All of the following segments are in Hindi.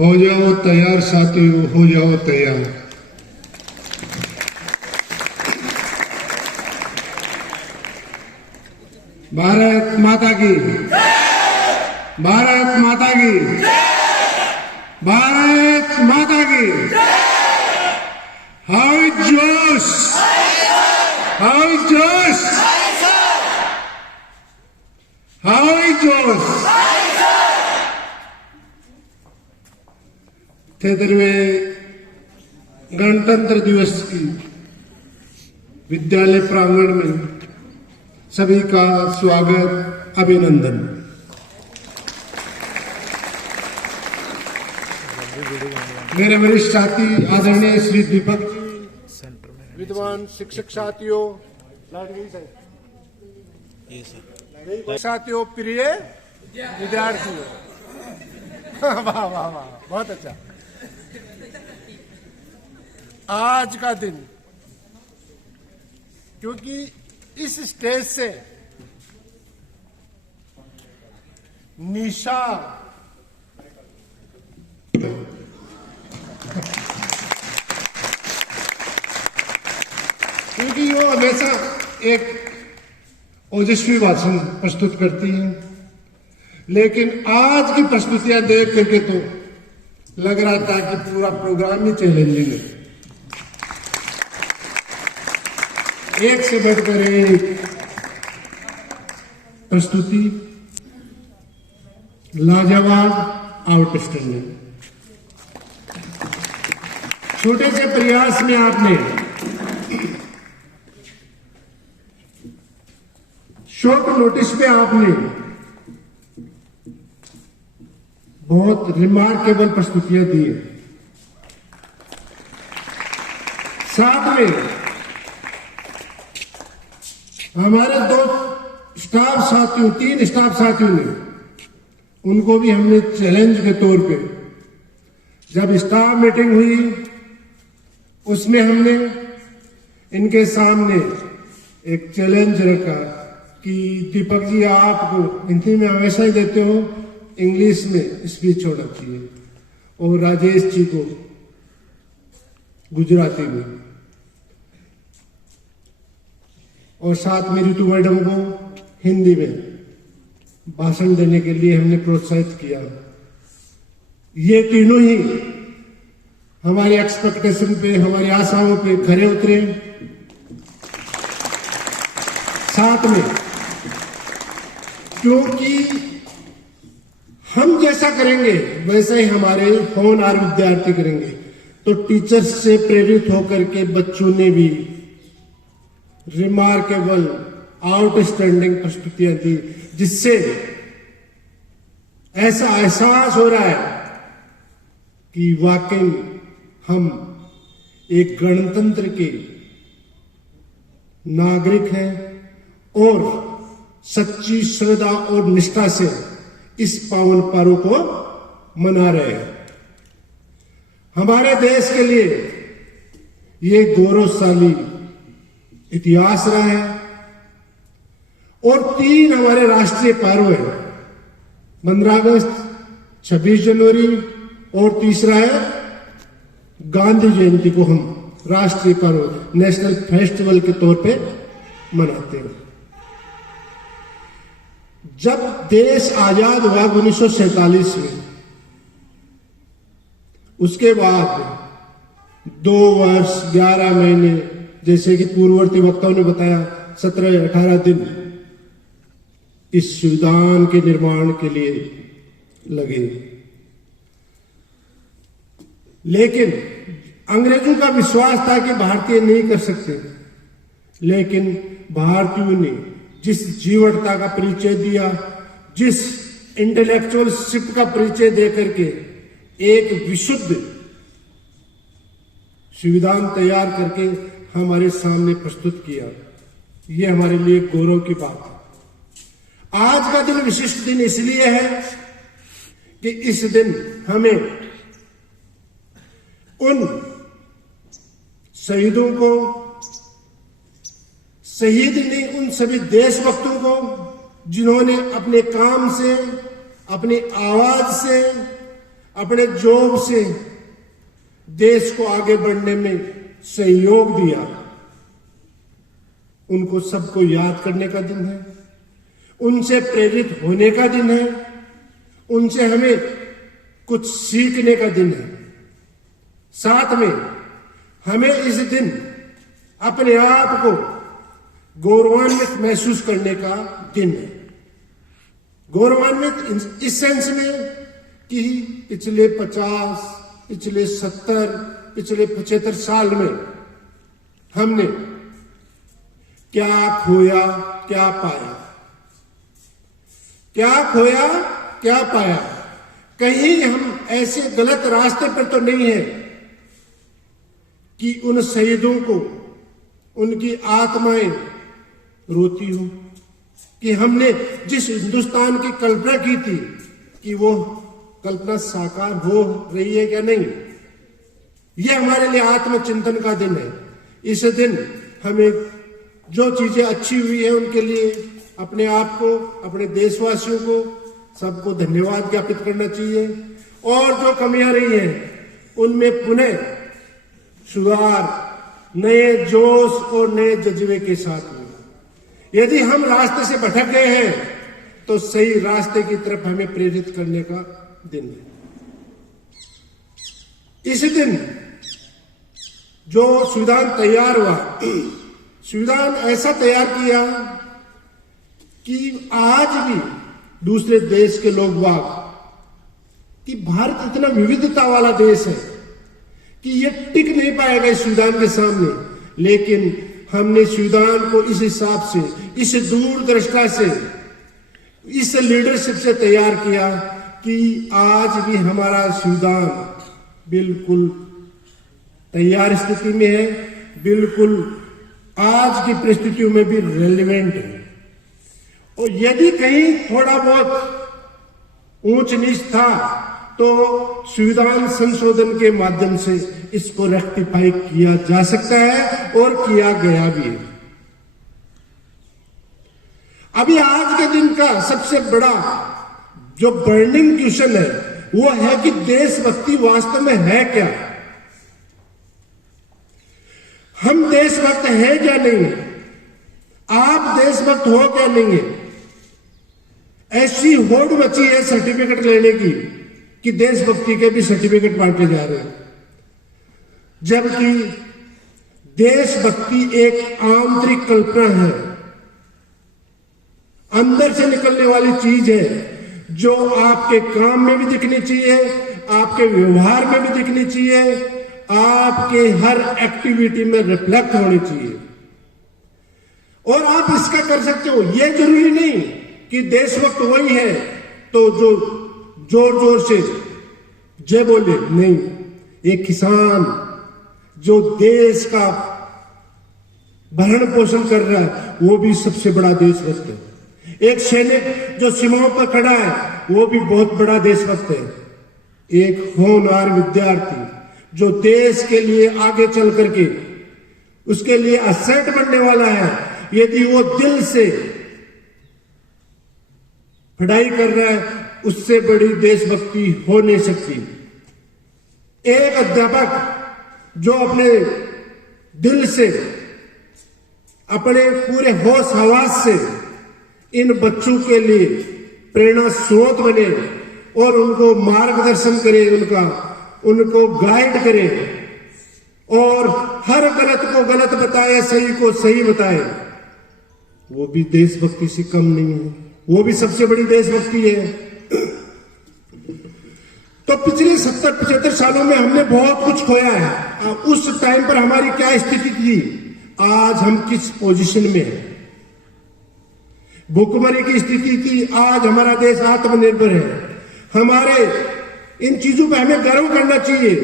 हो जाओ तैयार साथियों, हो जाओ तैयार। भारत माता की, भारत माता की, भारत माता की। हाय जोश, हाय जोश, हाय जोश। 73वें गणतंत्र दिवस की विद्यालय प्रांगण में सभी का स्वागत, अभिनंदन। मेरे वरिष्ठ साथी आदरणीय श्री दीपक जी, विद्वान शिक्षक साथियों, साथियों, प्रिय विद्यार्थियों, वाह वाह वाह, बहुत अच्छा। आज का दिन, क्योंकि इस स्टेज से निशा क्योंकि वो हमेशा एक ओजस्वी भाषण प्रस्तुत करती हैं, लेकिन आज की प्रस्तुतियां देख करके तो लग रहा था कि पूरा प्रोग्राम ही चैलेंजिंग है। एक से बढ़कर एक प्रस्तुति, लाजवाब, आउटस्टैंडिंग। छोटे से प्रयास में आपने शॉर्ट नोटिस में आपने बहुत रिमार्केबल प्रस्तुतियां दी है। साथ में हमारे दो स्टाफ साथियों, 3 स्टाफ साथियों ने, उनको भी हमने चैलेंज के तौर पे, जब स्टाफ मीटिंग हुई उसमें हमने इनके सामने एक चैलेंज रखा कि दीपक जी, आपको हिंदी में हमेशा ही देते हो, इंग्लिश में स्पीच होना चाहिए, और राजेश जी को गुजराती में, और साथ में ऋतु मैडम को हिंदी में भाषण देने के लिए हमने प्रोत्साहित किया। ये तीनों ही हमारे एक्सपेक्टेशन पे, हमारी आशाओं पे खरे उतरे। साथ में, क्योंकि हम जैसा करेंगे वैसा ही हमारे होनहार विद्यार्थी करेंगे, तो टीचर्स से प्रेरित होकर के बच्चों ने भी रिमार्केबल, आउटस्टैंडिंग प्रस्तुतियां दी, जिससे ऐसा एहसास हो रहा है कि वाकई हम एक गणतंत्र के नागरिक हैं और सच्ची श्रद्धा और निष्ठा से इस पावन पर्व को मना रहे हैं। हमारे देश के लिए ये गौरवशाली इतिहास रहा है, और 3 हमारे राष्ट्रीय पर्व है, 15 अगस्त, 26 जनवरी, और तीसरा है गांधी जयंती को हम राष्ट्रीय पर्व, नेशनल फेस्टिवल के तौर पे मनाते हैं। जब देश आजाद हुआ 1947 में, उसके बाद 2 वर्ष 11 महीने, जैसे कि पूर्ववर्ती वक्ताओं ने बताया, 17-18 दिन इस संविधान के निर्माण के लिए लगे। लेकिन अंग्रेजों का विश्वास था कि भारतीय नहीं कर सकते, लेकिन भारतीयों ने जिस जीवटता का परिचय दिया, जिस इंटेलेक्चुअलशिप का परिचय देकर के एक विशुद्ध संविधान तैयार करके हमारे सामने प्रस्तुत किया, ये हमारे लिए गौरव की बात है। आज का दिन विशिष्ट दिन इसलिए है कि इस दिन हमें उन शहीदों को, शहीद नहीं, उन सभी देशभक्तों को जिन्होंने अपने काम से, अपनी आवाज से, अपने जॉब से देश को आगे बढ़ने में सहयोग दिया, उनको सबको याद करने का दिन है, उनसे प्रेरित होने का दिन है, उनसे हमें कुछ सीखने का दिन है। साथ में हमें इस दिन अपने आप को गौरवान्वित महसूस करने का दिन है। गौरवान्वित इस सेंस में कि पिछले 50, पिछले 70, पिछले 75 साल में हमने क्या खोया, क्या पाया, क्या खोया, क्या पाया। कहीं हम ऐसे गलत रास्ते पर तो नहीं है कि उन शहीदों को उनकी आत्माएं रोती हो, कि हमने जिस हिंदुस्तान की कल्पना की थी कि वो कल्पना साकार हो रही है क्या नहीं। यह हमारे लिए आत्मचिंतन का दिन है। इस दिन हमें जो चीजें अच्छी हुई है उनके लिए अपने आप को, अपने देशवासियों को, सबको धन्यवाद ज्ञापित करना चाहिए, और जो कमियां रही हैं उनमें पुनः सुधार नए जोश और नए जज्बे के साथ होगा। यदि हम रास्ते से भटक गए हैं तो सही रास्ते की तरफ हमें प्रेरित करने का दिन है। इस दिन जो संविधान तैयार हुआ, संविधान ऐसा तैयार किया कि आज भी दूसरे देश के लोग वाग कि भारत इतना विविधता वाला देश है कि ये टिक नहीं पाएगा इस संविधान के सामने, लेकिन हमने संविधान को इस हिसाब से, इस दूरदृष्टा से, इस लीडरशिप से तैयार किया कि आज भी हमारा संविधान बिल्कुल तैयार स्थिति में है, बिल्कुल आज की परिस्थितियों में भी रेलिवेंट है। और यदि कहीं थोड़ा बहुत ऊंच नीच था तो संविधान संशोधन के माध्यम से इसको रेक्टिफाई किया जा सकता है और किया गया भी है। अभी आज के दिन का सबसे बड़ा जो बर्निंग क्वेश्चन है वो है कि देशभक्ति वास्तव में है क्या। हम देशभक्त हैं क्या नहीं है, आप देशभक्त हो क्या नहीं है। ऐसी होड़ मची है सर्टिफिकेट लेने की कि देशभक्ति के भी सर्टिफिकेट बांटे जा रहे हैं, जबकि देशभक्ति एक आंतरिक कल्पना है, अंदर से निकलने वाली चीज है जो आपके काम में भी दिखनी चाहिए, आपके व्यवहार में भी दिखनी चाहिए, आपके हर एक्टिविटी में रिफ्लेक्ट होनी चाहिए। और आप इसका कर सकते हो, यह जरूरी नहीं कि देशभक्त वही है तो जो जोर जोर से जय बोले, नहीं। एक किसान जो देश का भरण पोषण कर रहा है वो भी सबसे बड़ा देशभक्त है। एक सैनिक जो सीमाओं पर खड़ा है वो भी बहुत बड़ा देशभक्त है। एक होनहार विद्यार्थी जो देश के लिए आगे चल करके उसके लिए असेट बनने वाला है, यदि वो दिल से पढ़ाई कर रहा है, उससे बड़ी देशभक्ति हो नहीं सकती। एक अध्यापक जो अपने दिल से, अपने पूरे होश हवास से इन बच्चों के लिए प्रेरणा स्रोत बने और उनको मार्गदर्शन करे, उनको गाइड करे और हर गलत को गलत बताए, सही को सही बताए, वो भी देशभक्ति से कम नहीं है, वो भी सबसे बड़ी देशभक्ति है। तो पिछले 70-75 सालों में हमने बहुत कुछ खोया है। उस टाइम पर हमारी क्या स्थिति थी, आज हम किस पोजीशन में हैं। भूखमरी की स्थिति थी, आज हमारा देश आत्मनिर्भर है। हमारे इन चीजों पर हमें गर्व करना चाहिए।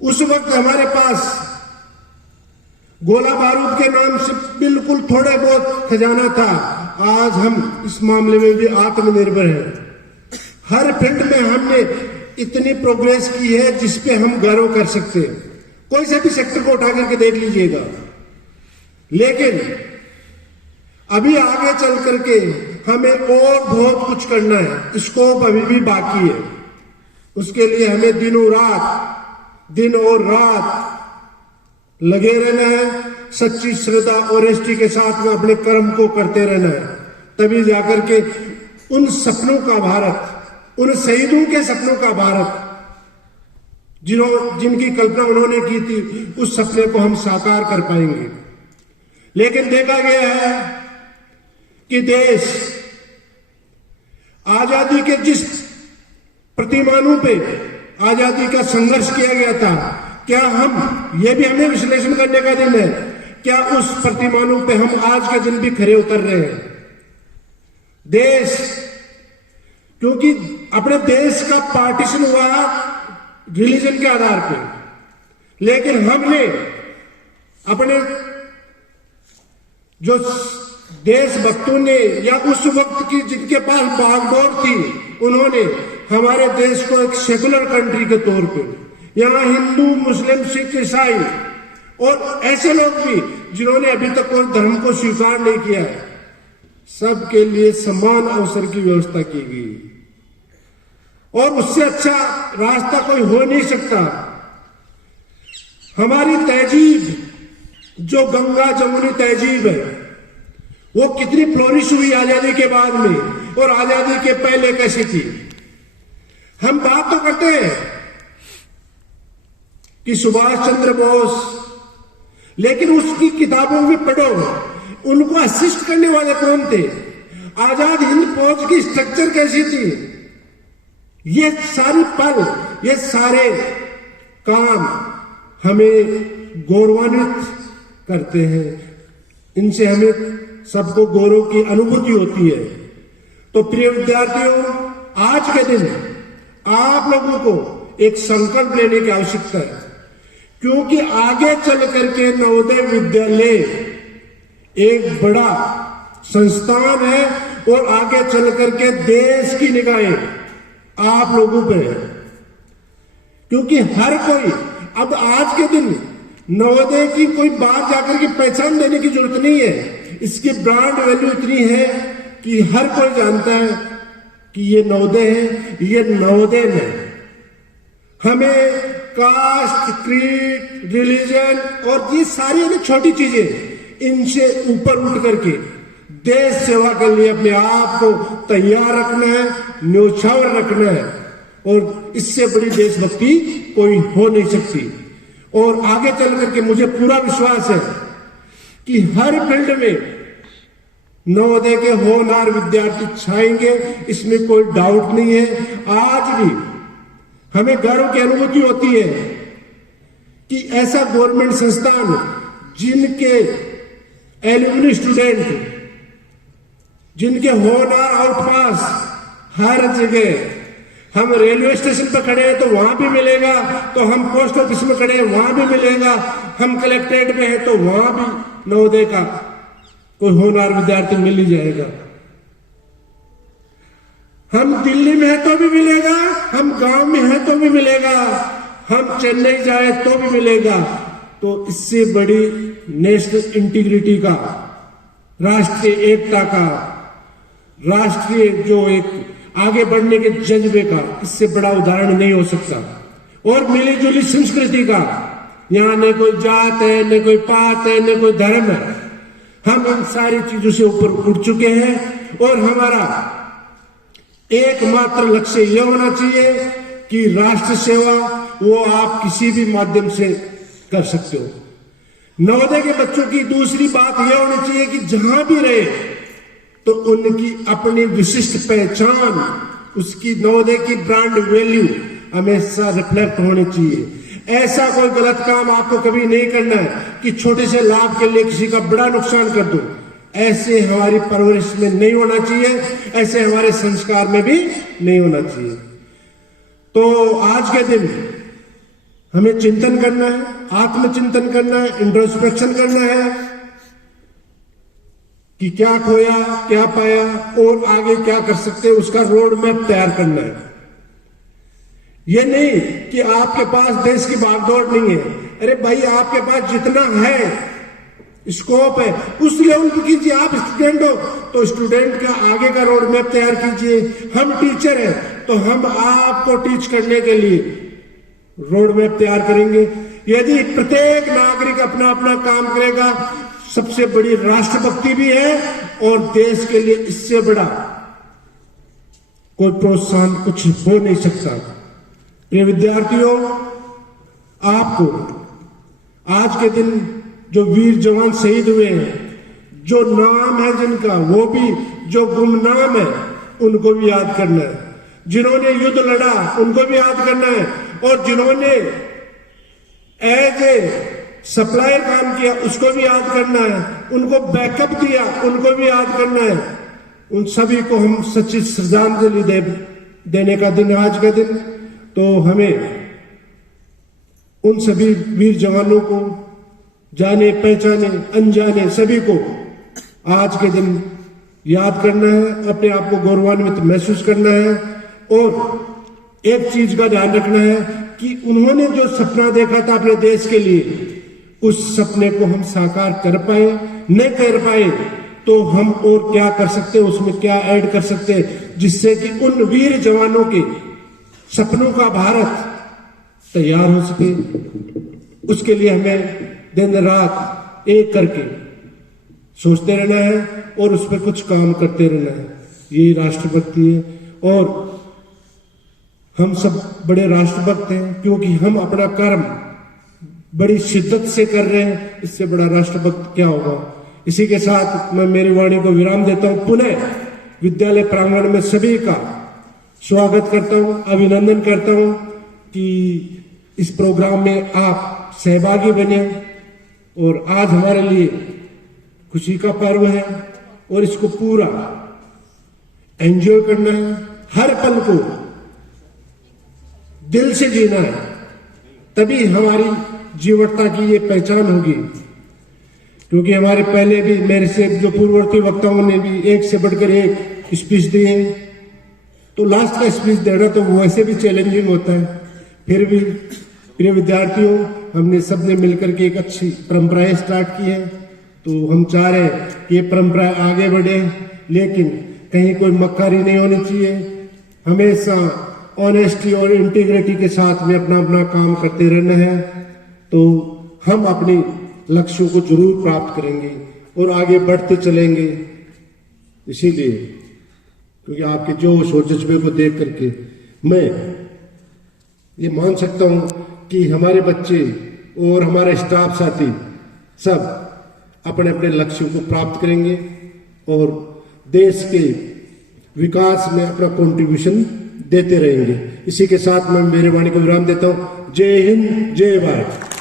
उस वक्त हमारे पास गोला बारूद के नाम से बिल्कुल थोड़े बहुत खजाना था, आज हम इस मामले में भी आत्मनिर्भर हैं। हर फील्ड में हमने इतनी प्रोग्रेस की है जिसपे हम गर्व कर सकते हैं। कोई से भी सेक्टर को उठा करके देख लीजिएगा। लेकिन अभी आगे चल करके हमें और बहुत कुछ करना है, स्कोप अभी भी बाकी है। उसके लिए हमें दिन और रात लगे रहना है, सच्ची श्रद्धा और निष्ठा के साथ में अपने कर्म को करते रहना है। तभी जाकर के उन सपनों का भारत, उन शहीदों के सपनों का भारत जिनकी कल्पना उन्होंने की थी, उस सपने को हम साकार कर पाएंगे। लेकिन देखा गया है कि देश आजादी के जिस प्रतिमानों पे आजादी का संघर्ष किया गया था, क्या यह भी हमें विश्लेषण करने का दिन है, क्या उस प्रतिमानों पे हम आज के दिन भी खरे उतर रहे हैं? देश, क्योंकि अपने देश का पार्टीशन हुआ रिलीजन के आधार पे, लेकिन हमने अपने जो देशभक्तों ने या उस वक्त की जिनके पास बागडोर थी, उन्होंने हमारे देश को एक सेकुलर कंट्री के तौर पे, यहां हिंदू, मुस्लिम, सिख, ईसाई और ऐसे लोग भी जिन्होंने अभी तक कोई धर्म को स्वीकार नहीं किया है, सबके लिए समान अवसर की व्यवस्था की गई। और उससे अच्छा रास्ता कोई हो नहीं सकता। हमारी तहजीब, जो गंगा जमुनी तहजीब है, वो कितनी फ्लोरिश हुई आजादी के बाद में, और आजादी के पहले कैसी थी। हम बात तो करते हैं कि सुभाष चंद्र बोस, लेकिन उसकी किताबों में पढ़ो, उनको असिस्ट करने वाले कौन थे? आजाद हिंद फौज की स्ट्रक्चर कैसी थी? ये सारी पल, ये सारे काम हमें गौरवान्वित करते हैं, इनसे हमें सबको गौरव की अनुभूति होती है। तो प्रिय विद्यार्थियों, आज के दिन आप लोगों को एक संकल्प लेने की आवश्यकता है, क्योंकि आगे चल करके नवोदय विद्यालय एक बड़ा संस्थान है और आगे चल करके देश की निगाहें आप लोगों पे है। क्योंकि हर कोई, अब आज के दिन नवोदय की कोई बात जाकर के पहचान देने की जरूरत नहीं है, इसकी ब्रांड वैल्यू इतनी है कि हर कोई जानता है कि ये नवोदय है, ये नवोदय है। हमें कास्ट, क्रीड, रिलीजन और ये सारी छोटी चीजें, इनसे ऊपर उठ करके देश सेवा के लिए अपने आप को तैयार रखना है, न्योछावर रखना है, और इससे बड़ी देशभक्ति कोई हो नहीं सकती। और आगे चल करके मुझे पूरा विश्वास है कि हर फील्ड में नवोदय के होनहार विद्यार्थी छाएंगे, इसमें कोई डाउट नहीं है। आज भी हमें गर्व की अनुभूति होती है कि ऐसा गवर्नमेंट संस्थान जिनके एल्यूमिनी स्टूडेंट, जिनके होनहार आउटपास हर जगह, हम रेलवे स्टेशन पर खड़े हैं तो वहां भी मिलेगा, तो हम पोस्ट ऑफिस में खड़े हैं वहां भी मिलेगा, हम कलेक्ट्रेट में हैं तो वहां भी नवोदय का कोई होनहार विद्यार्थी मिल ही जाएगा। हम दिल्ली में हैं तो भी मिलेगा, हम गांव में हैं तो भी मिलेगा, हम चेन्नई जाए तो भी मिलेगा। तो इससे बड़ी नेशनल इंटीग्रिटी का, राष्ट्रीय एकता का, राष्ट्रीय जो एक आगे बढ़ने के जज्बे का, इससे बड़ा उदाहरण नहीं हो सकता। और मिली जुली संस्कृति का, यहां न कोई जात है, न कोई पात है, न कोई धर्म है, हम इन सारी चीजों से ऊपर उठ चुके हैं। और हमारा एकमात्र लक्ष्य यह होना चाहिए कि राष्ट्र सेवा वो आप किसी भी माध्यम से कर सकते हो। नवोदय के बच्चों की दूसरी बात यह होनी चाहिए कि जहां भी रहे तो उनकी अपनी विशिष्ट पहचान, उसकी नवोदय की ब्रांड वैल्यू हमेशा रिफ्लेक्ट होनी चाहिए। ऐसा कोई गलत काम आपको कभी नहीं करना है कि छोटे से लाभ के लिए किसी का बड़ा नुकसान कर दो। ऐसे हमारी परवरिश में नहीं होना चाहिए, ऐसे हमारे संस्कार में भी नहीं होना चाहिए। तो आज के दिन हमें चिंतन करना है, आत्मचिंतन करना है, इंट्रोस्पेक्शन करना है कि क्या खोया, क्या पाया और आगे क्या कर सकते हैं, उसका रोड मैप तैयार करना है। ये नहीं कि आपके पास देश की भागदौड़ नहीं है। अरे भाई, आपके पास जितना है स्कोप है, उस लेवल पर कीजिए। आप स्टूडेंट हो तो स्टूडेंट का आगे का रोड मैप तैयार कीजिए। हम टीचर हैं तो हम आपको टीच करने के लिए रोड मैप तैयार करेंगे। यदि प्रत्येक नागरिक अपना अपना काम करेगा, सबसे बड़ी राष्ट्रभक्ति भी है और देश के लिए इससे बड़ा कोई प्रोत्साहन कुछ हो नहीं सकता। प्रिय विद्यार्थियों, आपको आज के दिन जो वीर जवान शहीद हुए हैं, जो नाम है जिनका, वो भी जो गुमनाम है, उनको भी याद करना है। जिन्होंने युद्ध लड़ा उनको भी याद करना है, और जिन्होंने एज ए सप्लायर काम किया उसको भी याद करना है, उनको बैकअप दिया उनको भी याद करना है। उन सभी को हम सच्ची श्रद्धांजलि देने का दिन आज का दिन। तो हमें उन सभी वीर जवानों को, जाने पहचाने अनजाने सभी को आज के दिन याद करना है, अपने आप को गौरवान्वित महसूस करना है। और एक चीज का ध्यान रखना है कि उन्होंने जो सपना देखा था अपने देश के लिए, उस सपने को हम साकार कर पाए, न कर पाए तो हम और क्या कर सकते, उसमें क्या ऐड कर सकते, जिससे कि उन वीर जवानों के सपनों का भारत तैयार हो सके। उसके लिए हमें दिन रात एक करके सोचते रहना है और उस पर कुछ काम करते रहना है। यही राष्ट्रभक्ति है। और हम सब बड़े राष्ट्रभक्त हैं क्योंकि हम अपना कर्म बड़ी शिद्दत से कर रहे हैं। इससे बड़ा राष्ट्रभक्त क्या होगा। इसी के साथ मैं मेरी वाणी को विराम देता हूं। पुनः विद्यालय प्रांगण में सभी का स्वागत करता हूं, अभिनंदन करता हूं कि इस प्रोग्राम में आप सहभागी बने। और आज हमारे लिए खुशी का पर्व है और इसको पूरा एंजॉय करना है, हर पल को दिल से जीना है, तभी हमारी जीवटता की ये पहचान होगी। क्योंकि हमारे पहले भी, मेरे से जो पूर्ववर्ती वक्ताओं ने भी एक से बढ़कर एक स्पीच दी है, तो लास्ट का स्पीच देना तो वैसे भी चैलेंजिंग होता है। फिर भी प्रिय विद्यार्थियों, हमने सबने मिलकर के एक अच्छी परंपराएं स्टार्ट की है। तो हम चाह रहे हैं कि ये परंपरा आगे बढ़े, लेकिन कहीं कोई मक्कारी नहीं होनी चाहिए। हमेशा ऑनेस्टी और इंटीग्रिटी के साथ में अपना अपना काम करते रहना है, तो हम अपने लक्ष्यों को जरूर प्राप्त करेंगे और आगे बढ़ते चलेंगे। इसीलिए क्योंकि आपके जोश और जज्बे को देख करके मैं ये मान सकता हूं कि हमारे बच्चे और हमारे स्टाफ साथी सब अपने अपने लक्ष्यों को प्राप्त करेंगे और देश के विकास में अपना कंट्रीब्यूशन देते रहेंगे। इसी के साथ मैं मेरी वाणी को विराम देता हूं। जय हिंद, जय भारत।